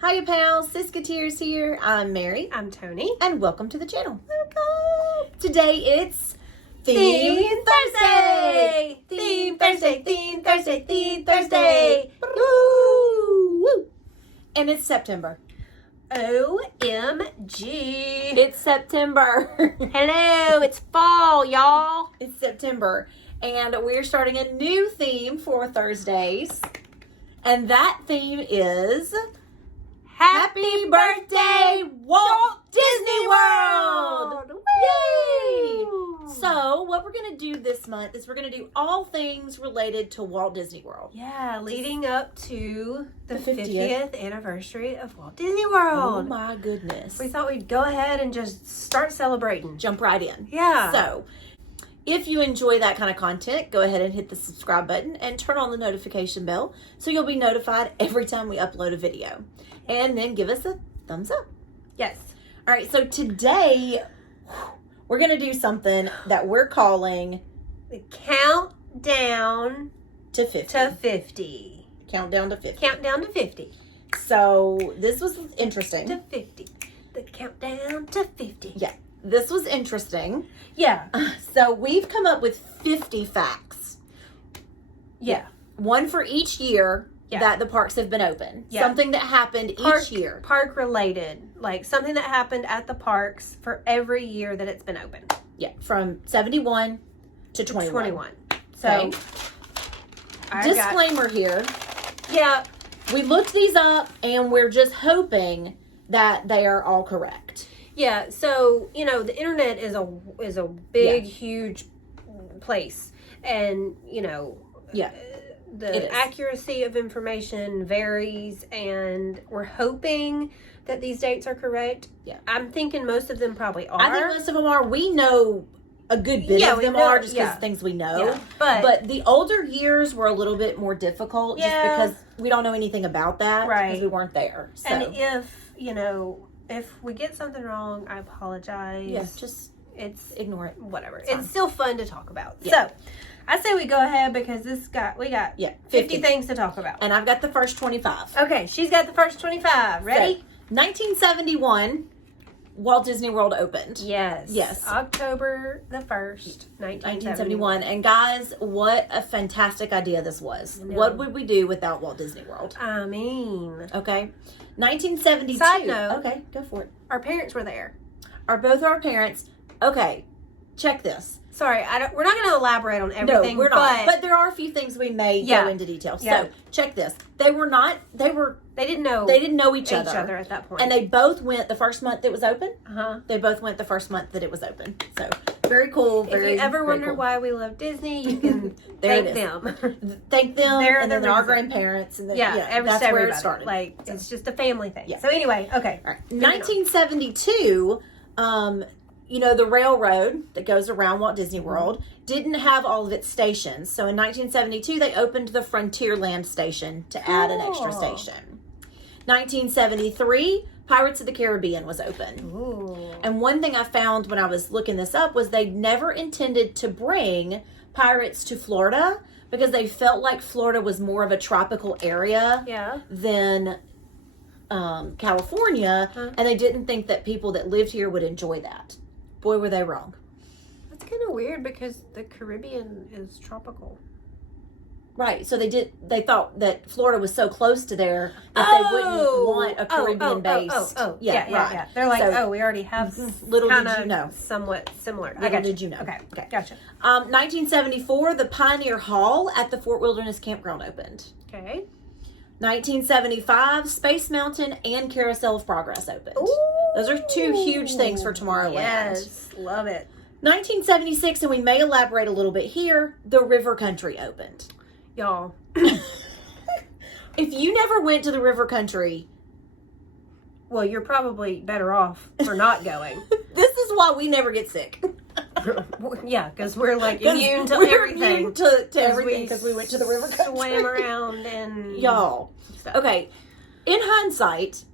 Hiya pals, Siskateers here. I'm Mary. I'm Tony. And welcome to the channel. Welcome. Today it's Theme Thursday! Theme Thursday! Theme Thursday! Theme Thursday! Woo! Woo! And it's September. OMG. It's September. Hello, it's fall, y'all. It's September. And we're starting a new theme for Thursdays. And that theme is Happy Birthday, Walt Disney World! Yay! So, what we're going to do this month is we're going to do all things related to Walt Disney World. Yeah, leading up to the 50th 50th anniversary of Walt Disney World. Oh my goodness. We thought we'd go ahead and just start celebrating. Jump right in. Yeah. So, if you enjoy that kind of content, go ahead and hit the subscribe button and turn on the notification bell so you'll be notified every time we upload a video. And then give us a thumbs up. Yes. All right, so today we're going to do something that we're calling The countdown to 50. to 50. Countdown to 50. Countdown to 50. So this was interesting. To 50. The countdown to 50. Yeah, this was interesting. Yeah. So we've come up with 50 facts. Yeah. One for each year Yeah. that the parks have been open. Yeah. Something that happened each year. Park related. Like something that happened at the parks for every year that it's been open. Yeah, from 71 to 21. 21. So, Okay. Disclaimer here. Yeah. We looked these up and we're just hoping that they are all correct. Yeah. So, you know, the internet is a big, huge place. And, you know, Yeah. It the is. accuracy of information varies, and we're hoping that these dates are correct. Yeah. I'm thinking most of them probably are. I think most of them are. We know a good bit of we them know- are just because yeah. things we know. Yeah. But the older years were a little bit more difficult just Yeah. because we don't know anything about that. Right. Because we weren't there. So. and if we get something wrong, I apologize. Yeah, just it's ignore it. whatever. It's fine. It's still fun to talk about. Yeah. So I say we go ahead because we got Yeah, 50 things to talk about. And I've got the first 25. Okay, she's got the first 25. Ready? So, 1971, Walt Disney World opened. Yes. Yes. October the 1st, 1971. 1971. And guys, what a fantastic idea this was. I know. What would we do without Walt Disney World? I mean, Okay. 1972. Side note. Okay, go for it. our parents were there. Are both our parents. Okay, check this. Sorry, we're not going to elaborate on everything. No, we're not. But there are a few things we may Yeah. go into detail. Yeah. So, check this. They didn't know each other. at that point. And they both went the first month it was open. uh-huh. They both went the first month that it was open. So, very cool. If Very, you ever very wonder cool. why we love Disney, you can There thank it is. them. Thank them, They're and the then our reason. grandparents, and then Yeah, that's everybody. where it started. Like, So. it's just a family thing. Yeah. So anyway, okay. All right. 1972, the railroad that goes around Walt Disney World didn't have all of its stations. So in 1972, they opened the Frontierland station to add an extra Cool. station. 1973, Pirates of the Caribbean was open. Ooh. And one thing I found when I was looking this up was they never intended to bring Pirates to Florida because they felt like Florida was more of a tropical area Yeah. than California, Huh. and they didn't think that people that lived here would enjoy that. Boy, were they wrong. That's kind of weird because the Caribbean is tropical. Right, so they thought that Florida was so close to there that they wouldn't want a Caribbean-based. Yeah. They're like, So, we already have little did kinda you know. somewhat similar. I Little got did you know. Okay, Okay. gotcha. 1974, the Pioneer Hall at the Fort Wilderness Campground opened. Okay. 1975, Space Mountain and Carousel of Progress opened. Ooh. Those are two huge things for Tomorrowland. Yes, love it. 1976, and we may elaborate a little bit here, the River Country opened. Y'all. If you never went to the River Country, Well, you're probably better off for not going. this is why we never get sick. Yeah, because we're like immune to We're everything. immune to everything because we went to the River Country. Swam around and Y'all. stuff. Okay. In hindsight,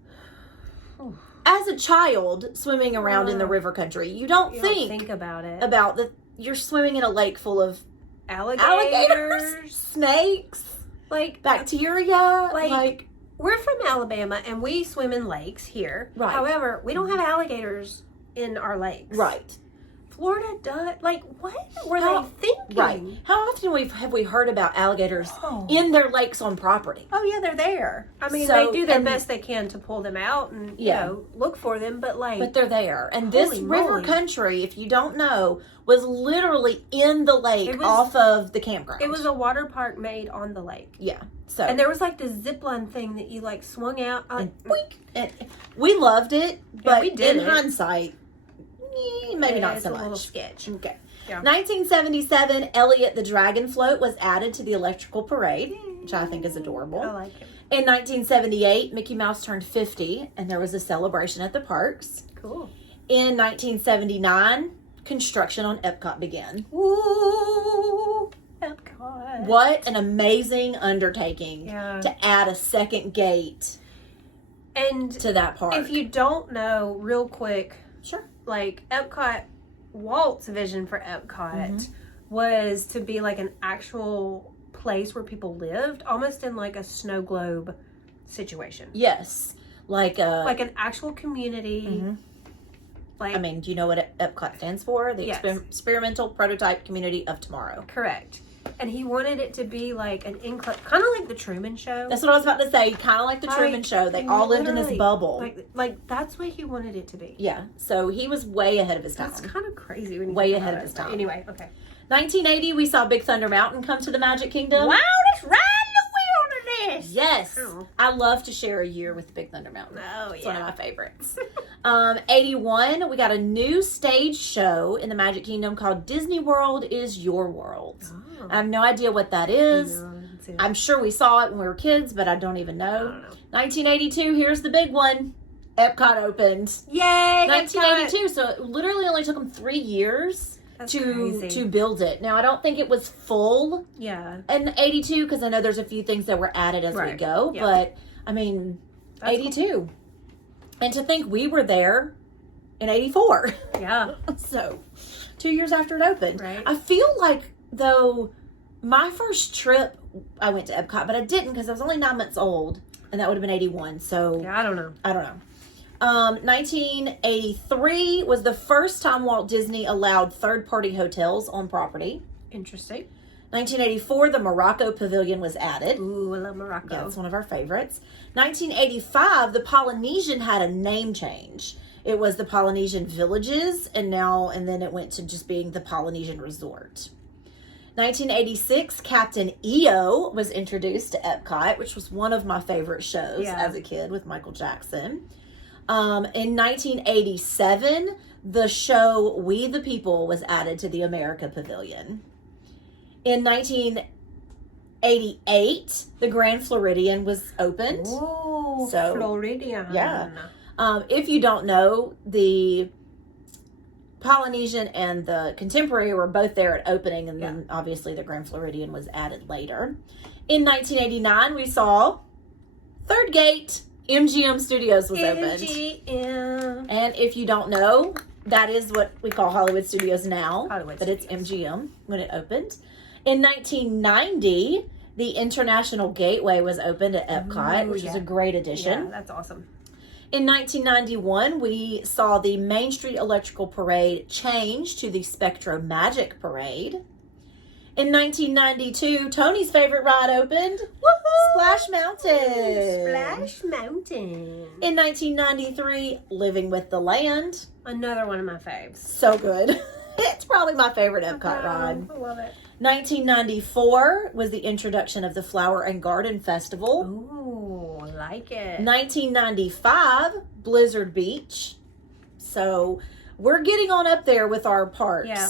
as a child swimming around in the River Country, you don't You think about it. about you're swimming in a lake full of alligators. snakes, Like, bacteria, like we're from Alabama and we swim in lakes here. Right. However, we don't have alligators in our lakes. Right. Florida does. Like, what were How- they thinking? Right. How often have we heard about alligators in their lakes on property? Oh, yeah, they're there. I mean, So- they do their and- best they can to pull them out and, Yeah. you know, look for them. But, like, But they're there. And this Holy river moly. country, if you don't know, was literally in the lake It was- off of the campground. it was a water park made on the lake. Yeah. So And there was, like, this zip line thing that you, like, swung out. and boink, and we loved it, but we did in it. hindsight, maybe not it's so a little much. sketch. Okay. Yeah. 1977, Elliot the Dragon Float was added to the electrical parade, which I think is adorable. I like it. In 1978, Mickey Mouse turned 50, and there was a celebration at the parks. Cool. In 1979, construction on Epcot began. Ooh, Epcot. What an amazing undertaking Yeah. to add a second gate And to that park. if you don't know, real quick, Sure. like Epcot, Walt's vision for Epcot Mm-hmm. was to be like an actual place where people lived, almost in like a snow globe situation. Yes. Like Like an actual community. Mhm. Like, I mean, do you know what Epcot stands for? The Yes. Experimental Prototype Community of Tomorrow. correct. And he wanted it to be like an kind of like the Truman Show. That's what I was about to say. Kind of like the Truman Like, Show. They all lived in this literally, bubble. Like that's what he wanted it to be. Yeah. So he was way ahead of his time. That's kind of crazy when you Way think ahead about of his it. But time. Anyway, okay. 1980, we saw Big Thunder Mountain come to the Magic Kingdom. Wow, let's ride the wilderness. Yes. Oh. I love to share a year with Big Thunder Mountain. Oh, It's one of yeah. my favorites. 81, we got a new stage show in the Magic Kingdom called Disney World Is Your World. Oh. I have no idea what that is. No, I didn't see that. I'm sure we saw it when we were kids, but I don't even I know. don't know. 1982, here's the big one. Epcot opened. Yay! 1982, so it literally only took them 3 years That's to crazy. build it. Now, I don't think it was full Yeah. in 82 because I know there's a few things that were added as we Right. go, Yeah. but I mean, That's 82. And to think we were there in 84. Yeah. So, 2 years after it opened. Right. I feel like, though, my first trip, I went to Epcot, but I didn't because I was only 9 months old, and that would have been 81. So, Yeah, I don't know. I don't know. 1983 was the first time Walt Disney allowed third-party hotels on property. Interesting. 1984, the Morocco Pavilion was added. Ooh, I love Morocco. Yeah, it's one of our favorites. 1985, the Polynesian had a name change. It was the Polynesian Villages, and then it went to just being the Polynesian Resort. 1986, Captain EO was introduced to Epcot, which was one of my favorite shows Yeah. as a kid with Michael Jackson. In 1987, the show We the People was added to the America Pavilion. In 1988, the Grand Floridian was opened. Ooh, So, Floridian. yeah. If you don't know, the Polynesian and the Contemporary were both there at opening, and then obviously the Grand Floridian was added later. In 1989, we saw Third Gate, MGM Studios was opened. MGM. And if you don't know, that is what we call Hollywood Studios now, Hollywood but it's Studios. MGM when it opened. In 1990, the International Gateway was opened at Epcot, Ooh, which is yeah. a great addition. Yeah, that's awesome. In 1991, we saw the Main Street Electrical Parade change to the Spectro Magic Parade. In 1992, Tony's favorite ride opened, Splash Mountain. Splash Mountain. In 1993, Living with the Land. Another one of my faves. So good. It's probably my favorite Epcot ride. I love it. 1994 was the introduction of the Flower and Garden Festival. Ooh, I like it. 1995, Blizzard Beach. So we're getting on up there with our parks. Yeah.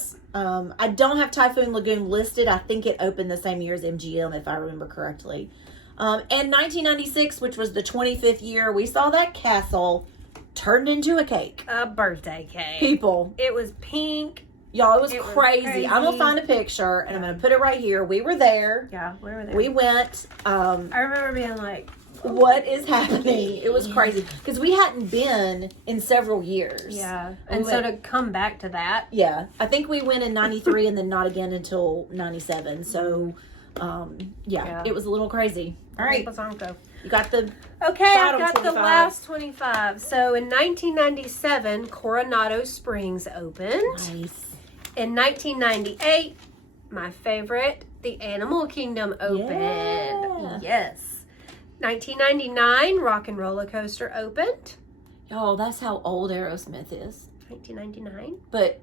I don't have Typhoon Lagoon listed. I think it opened the same year as MGM, if I remember correctly. And 1996, which was the 25th year, we saw that castle turned into a cake. A birthday cake. People, It was pink. y'all, it was It was crazy. I'm going to crazy. find a picture, and I'm going to put it right here. We were there. Yeah, we were there. We went. I remember being like, What is happening? It was crazy because we hadn't been in several years. yeah. We And so went- to come back to that, Yeah, I think we went in 93 and then not again until 97. So Yeah, it was a little crazy. All right. You got the Okay, I've got 25. the last 25. So in 1997, Coronado Springs opened. Nice. In 1998, my favorite, the Animal Kingdom opened. Yeah. Yes. 1999, Rock and Roller Coaster opened. Y'all, that's how old Aerosmith is. 1999. But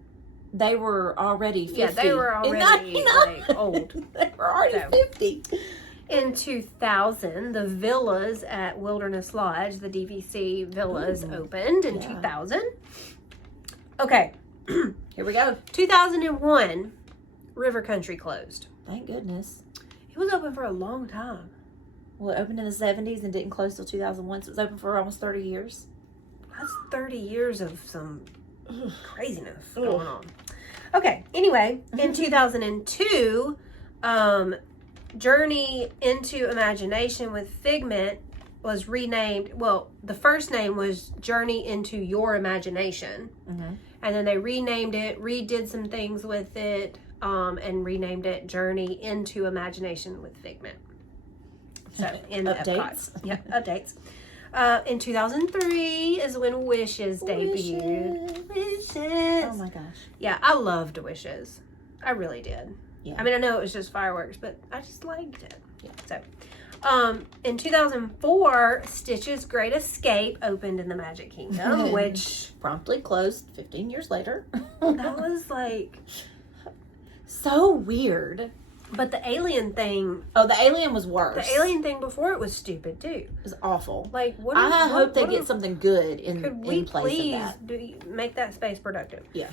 they were already 50. Yeah, they were already like old. They were already 50. In 2000, the villas at Wilderness Lodge, the DVC villas, opened in 2000. Okay. Here we go. 2001, River Country closed. Thank goodness. It was open for a long time. Well, it opened in the 70s and didn't close till 2001, so it was open for almost 30 years. That's 30 years of some craziness going on. Okay, anyway, in 2002, Journey into Imagination with Figment was renamed. Well, the first name was Journey into Your Imagination. Mm-hmm. And then they renamed it, redid some things with it, and renamed it Journey into Imagination with Figment. So, in updates. Epcot. Yep, updates. In 2003 is when Wishes debuted. Wishes. Oh my gosh. Yeah, I loved Wishes. I really did. Yeah. I mean, I know it was just fireworks, but I just liked it. Yeah. So, in 2004, Stitch's Great Escape opened in the Magic Kingdom, which promptly closed 15 years later. that was like so weird. But the alien thing. Oh, the alien was worse. The alien thing before it was stupid too. It was awful. Like, what? I hope they get something good in place of that. Make that space productive? Yeah.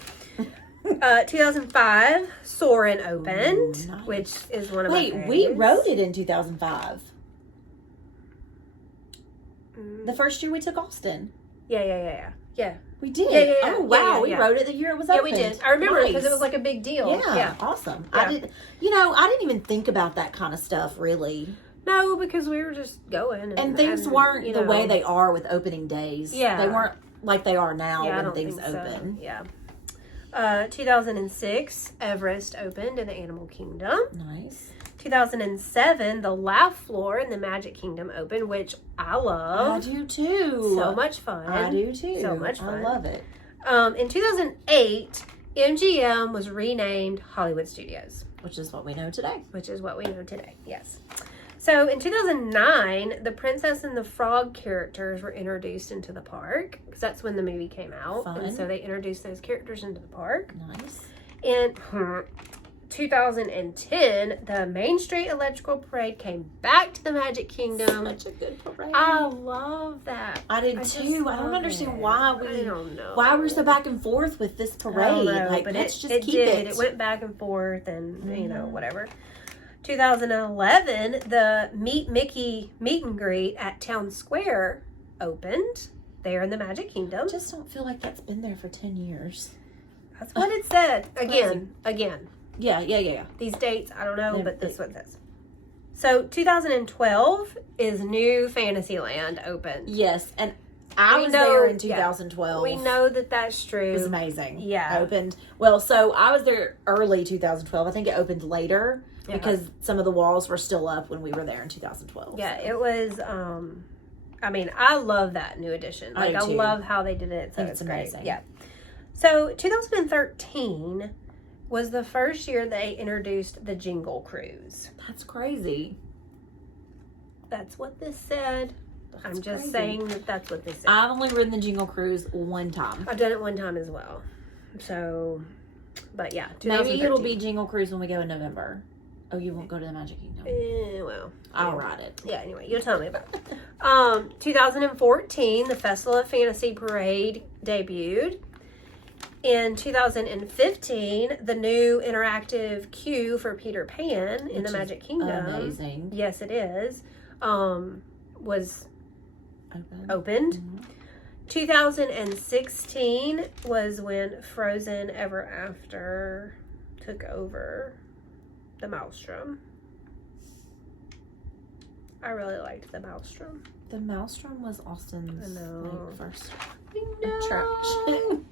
2005, Soarin' opened, Ooh, nice. which is one of my favorites. we rode it in 2005. The first year we took Austin. Yeah. We did. Yeah. Oh wow, yeah. we rode it the year it was open. Yeah, we did. I remember because it was like a big deal. Yeah, awesome. Yeah. I didn't even think about that kind of stuff really. No, because we were just going, and things weren't the way they are with opening days. Yeah, they weren't like they are now when when things open. So. Yeah. 2006, Everest opened in the Animal Kingdom. Nice. 2007, the Laugh Floor in the Magic Kingdom opened, which I love. I do too. So much fun. I do too. So much fun. I love it. In 2008, MGM was renamed Hollywood Studios. Which is what we know today. Yes. So in 2009, the Princess and the Frog characters were introduced into the park, because that's when the movie came out. Fun. And so they introduced those characters into the park. Nice. In 2010, the Main Street Electrical Parade came back to the Magic Kingdom. Such a good parade. I love that. I did too. I don't understand why I don't know. why we're so back and forth with this parade. I don't know, like, but let's just it keep did. it. It went back and forth, and whatever. 2011, the Meet Mickey meet and greet at Town Square opened there in the Magic Kingdom. I just don't feel like that's been there for 10 years. That's what it said. Again. Yeah. These dates, I don't know, but that's what it says. So 2012 is New Fantasyland open. Yes, and I was there in 2012. We know that that's true. It was amazing. Yeah. Opened. Well, so I was there early 2012. I think it opened later because some of the walls were still up when we were there in 2012. Yeah, it was, I mean, I love that new edition. Like, I love how they did it. So it's amazing. Great. Yeah. So 2013 was the first year they introduced the Jingle Cruise. That's crazy. That's what this said. I'm just crazy. saying that's what this said. I've only ridden the Jingle Cruise one time. I've done it one time as well. So, but yeah. Maybe it'll be Jingle Cruise when we go in November. Oh, you won't go to the Magic Kingdom? Well. I'll ride it. Yeah, anyway, you'll tell me about it. 2014, the Festival of Fantasy Parade debuted. In 2015, the new interactive queue for Peter Pan in the Magic Kingdom. Amazing. Yes, it is. Was opened. Mm-hmm. 2016 was when Frozen Ever After took over the Maelstrom. I really liked the Maelstrom. The Maelstrom was Austin's first I know. attraction.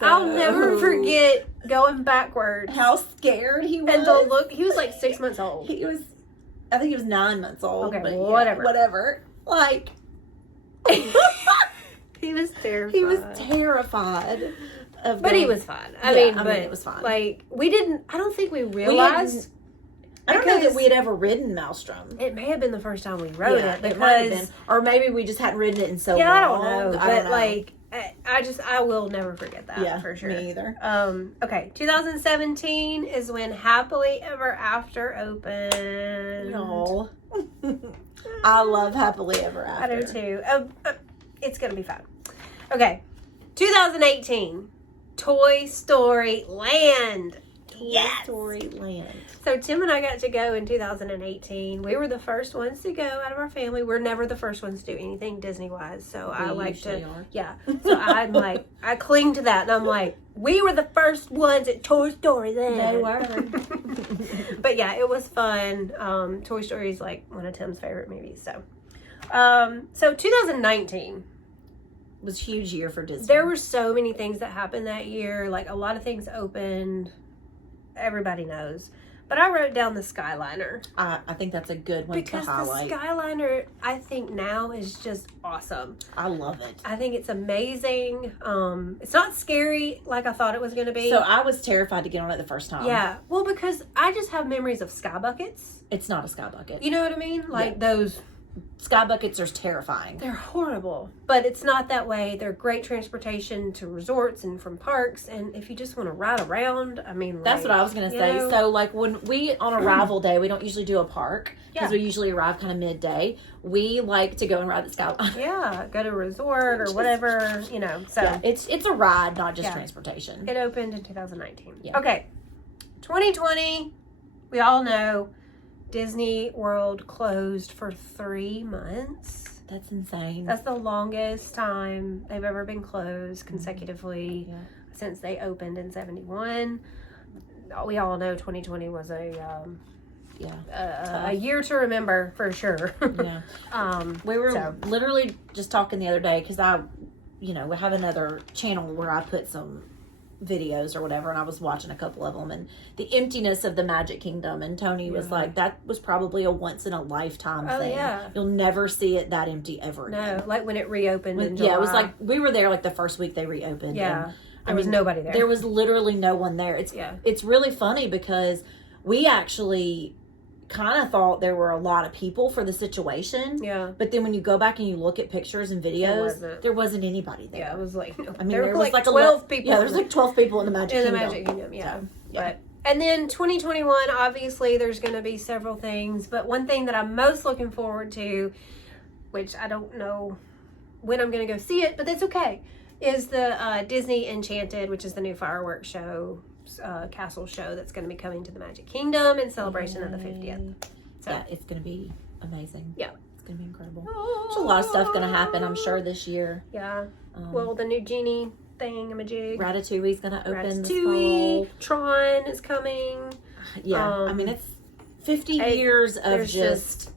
I'll never forget going backward. How scared he was. And the look, he was like 6 months old. I think he was 9 months old. Okay, but whatever. Like, he was terrified. he was terrified. But he was fine. I mean, it was fine. Like, I don't think we realized. I don't know that we had ever ridden Maelstrom. It may have been the first time we rode it. Because, it might have been. Or maybe we just hadn't ridden it in so long. I don't know. But, like, I will never forget that, for sure. Me either. Okay, 2017 is when Happily Ever After opened. No. I love Happily Ever After. I do too. It's going to be fun. Okay, 2018, Toy Story Land. Toy Story Land. So Tim and I got to go in 2018. We were the first ones to go out of our family. We're never the first ones to do anything Disney-wise. So I like to, So I'm like, I cling to that. And I'm like, we were the first ones at Toy Story Land. They were. But yeah, it was fun. Toy Story is like one of Tim's favorite movies. So 2019 was a huge year for Disney. There were so many things that happened that year. Like a lot of things opened. Everybody knows. But I wrote down the Skyliner. I think that's a good one to highlight. Because the Skyliner, I think now is just awesome. I love it. I think it's amazing. It's not scary like I thought it was going to be. So I was terrified to get on it the first time. Yeah. Well, because I just have memories of sky buckets. It's not a sky bucket. You know what I mean? Like those... Sky buckets are terrifying. They're horrible, but it's not that way. They're great transportation to resorts and from parks. And if you just want to ride around, I mean, that's what I was going to say. So, like when we on arrival day, we don't usually do a park because we usually arrive kind of midday. We like to go and ride the Skyliner. Yeah, go to a resort or whatever, you know. So it's a ride, not just transportation. It opened in 2019. Yeah. Okay, 2020. We all know. Disney World closed for 3 months. That's insane. That's the longest time they've ever been closed consecutively since they opened in 71. We all know 2020 was a year to remember for sure. We were literally just talking the other day because we have another channel where I put some videos or whatever, and I was watching a couple of them, and the emptiness of the Magic Kingdom, and Tony was like, that was probably a once in a lifetime thing. You'll never see it that empty ever again. No, like when it reopened in July. It was like we were there like the first week they reopened. And there was nobody there. There was literally no one there. It's really funny because we actually kind of thought there were a lot of people for the situation. Yeah. But then when you go back and you look at pictures and videos, there wasn't anybody there. Yeah, it was like, I mean, there was like 12 people. Yeah, there's like 12 people in the Magic Kingdom. But and then 2021, obviously, there's going to be several things. But one thing that I'm most looking forward to, which I don't know when I'm going to go see it, but that's okay, is the Disney Enchanted, which is the new fireworks show. Castle show that's going to be coming to the Magic Kingdom in celebration of the 50th. So yeah, it's going to be amazing. Yeah, it's going to be incredible. There's a lot of stuff going to happen, I'm sure, this year. Yeah. Well, the new genie thingamajig. Ratatouille's going to open this fall. Tron is coming. Yeah, I mean, it's 50 years of just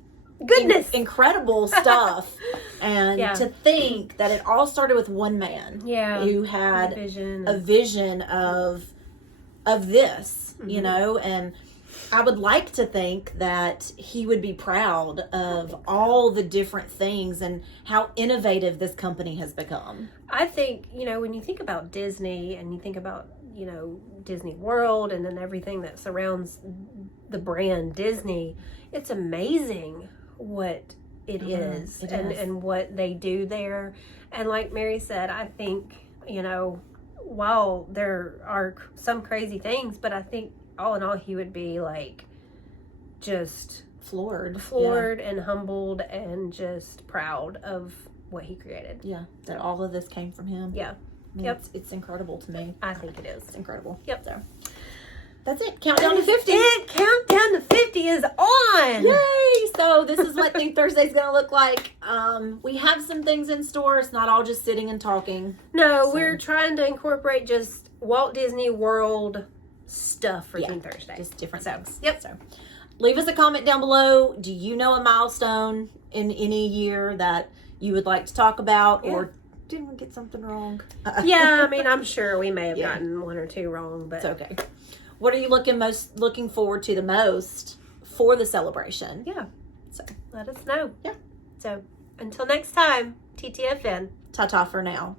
goodness, incredible stuff. And to think that it all started with one man who had a vision of this, you know, and I would like to think that he would be proud of all the different things and how innovative this company has become. I think, when you think about Disney and you think about, Disney World and then everything that surrounds the brand Disney, it's amazing what it is and what they do there. And like Mary said, I think, while there are some crazy things, but I think all in all he would be like just floored and humbled and just proud of what he created. Yeah, that all of this came from him. Yeah. I mean, it's incredible to me. I think it is. It's incredible. Yep. So that's it. Countdown to 50. Countdown to 50 is on. Yay! So this is what Think Thursday's going to look like. We have some things in store. It's not all just sitting and talking. No, we're trying to incorporate just Walt Disney World stuff for Think Thursday. Just different things. Yep. So leave us a comment down below. Do you know a milestone in any year that you would like to talk about or didn't we get something wrong? Yeah, I mean, I'm sure we may have gotten one or two wrong, but it's okay. What are you looking forward to the most for the celebration? Yeah. So let us know. Yeah. So until next time, TTFN. Ta-ta for now.